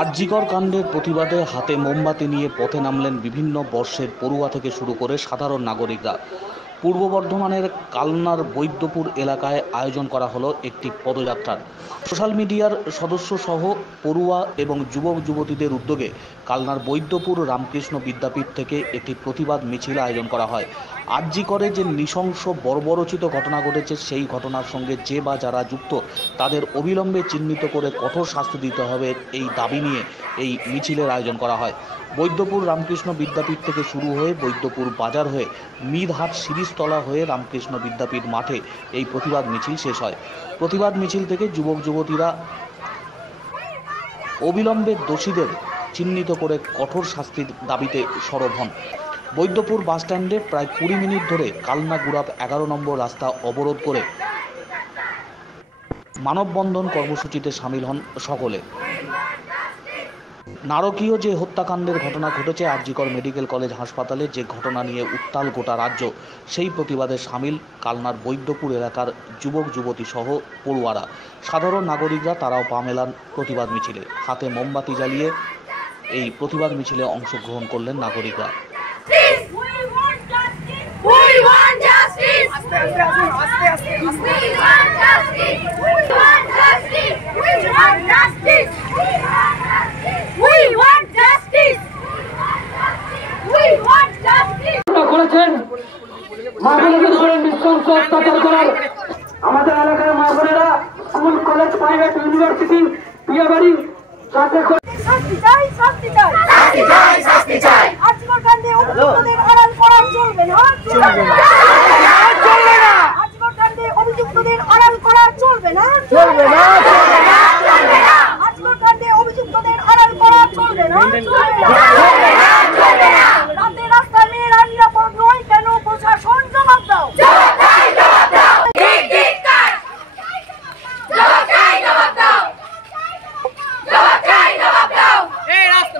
আরজিকর কাণ্ডের প্রতিবাদে হাতে মোমবাতি নিয়ে পথে নামলেন বিভিন্ন বর্ষের পড়ুয়া থেকে শুরু করে সাধারণ নাগরিকরা। পূর্ব বর্ধমানের কালনার বৈদ্যপুর এলাকায় আয়োজন করা হলো একটি পদযাত্রার। সোশ্যাল মিডিয়ার সদস্য সহ পড়ুয়া এবং যুবক যুবতীদের উদ্যোগে কালনার বৈদ্যপুর রামকৃষ্ণ বিদ্যাপীঠ থেকে একটি প্রতিবাদ মিছিল আয়োজন করা হয়। আরজিকরে যে নৃশংস বর্বরোচিত ঘটনা ঘটেছে, সেই ঘটনার সঙ্গে যে বা যারা যুক্ত তাদের অবিলম্বে চিহ্নিত করে কঠোর শাস্তি দিতে হবে, এই দাবি নিয়ে এই মিছিলের আয়োজন করা হয়। বৈদ্যপুর রামকৃষ্ণ বিদ্যাপীঠ থেকে শুরু হয়ে বৈদ্যপুর বাজার হয়ে মিরহাট শিরিষতলা হয়ে রামকৃষ্ণ বিদ্যাপীঠ মাঠে এই প্রতিবাদ মিছিল শেষ হয়। প্রতিবাদ মিছিল থেকে যুবক যুবতীরা অবিলম্বে দোষীদের চিহ্নিত করে কঠোর শাস্তির দাবিতে সরব হন। বৈদ্যপুর বাসস্ট্যান্ডে প্রায় 20 মিনিট ধরে কালনা গুড়াপ 11 নম্বর রাস্তা অবরোধ করে মানববন্ধন কর্মসূচিতে সামিল হন সকলে। নারকীয় যে হত্যাকাণ্ডের ঘটনা ঘটেছে আরজিকর মেডিকেল কলেজ হাসপাতালে, যে ঘটনা নিয়ে উত্তাল গোটা রাজ্য, সেই প্রতিবাদে সামিল কালনার বৈদ্যপুর এলাকার যুবক যুবতী সহ পড়ুয়ারা। সাধারণ নাগরিকরা তারাও পা মেলান প্রতিবাদ মিছিলে। হাতে মোমবাতি জ্বালিয়ে এই প্রতিবাদ মিছিলে অংশগ্রহণ করলেন নাগরিকরা। আমাদের এলাকার মা বোনেরা স্কুল কলেজ প্রাইভেট ইউনিভার্সিটি বিয়ে বাড়ি অভিযুক্তদের আড়াল করা চলবে না। অভিযুক্তদের আড়াল করা চলবে না। রাতে রাস্তায় মেয়েরা নিরাপদ নয় কেন? প্রশাসন জবাব দাও। এই রাস্তা